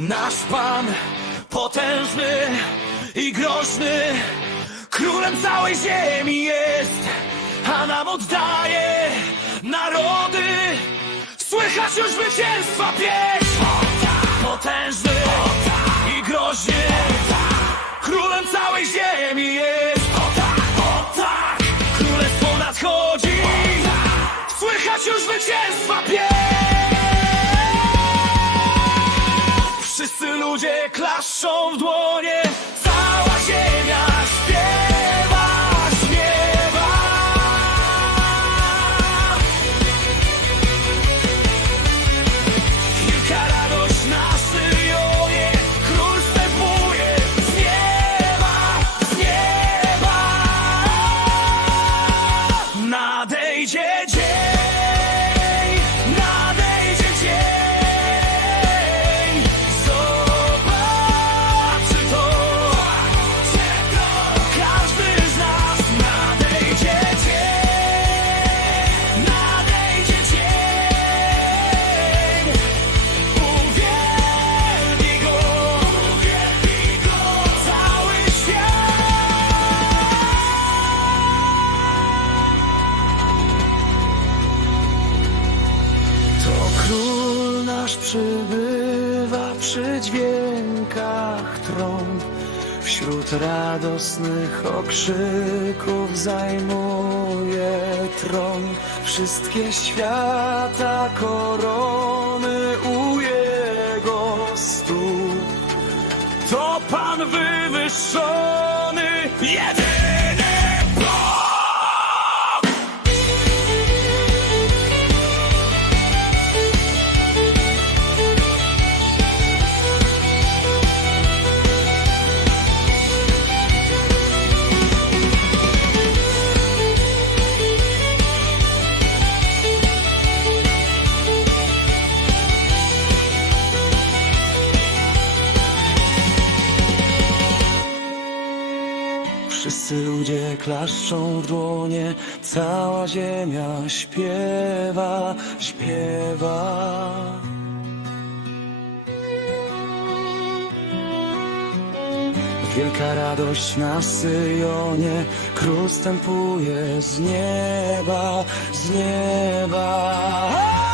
nasz Pan, potężny i groźny, królem całej ziemi jest, a nam oddaje narody. Słychać już zwycięstwa pieśń, potężny i groźny, królem całej ziemi jest. O tak, królestwo nadchodzi, słychać już zwycięstwa pieśń. Król nasz przybywa przy dźwiękach tron. Wśród radosnych okrzyków zajmuje tron. Wszystkie świata korony u jego stóp. To Pan wywyższony, jedyny Wszyscy ludzie klaszczą w dłonie, cała ziemia śpiewa, śpiewa. Wielka radość na Syjonie, król wstępuje z nieba, z nieba.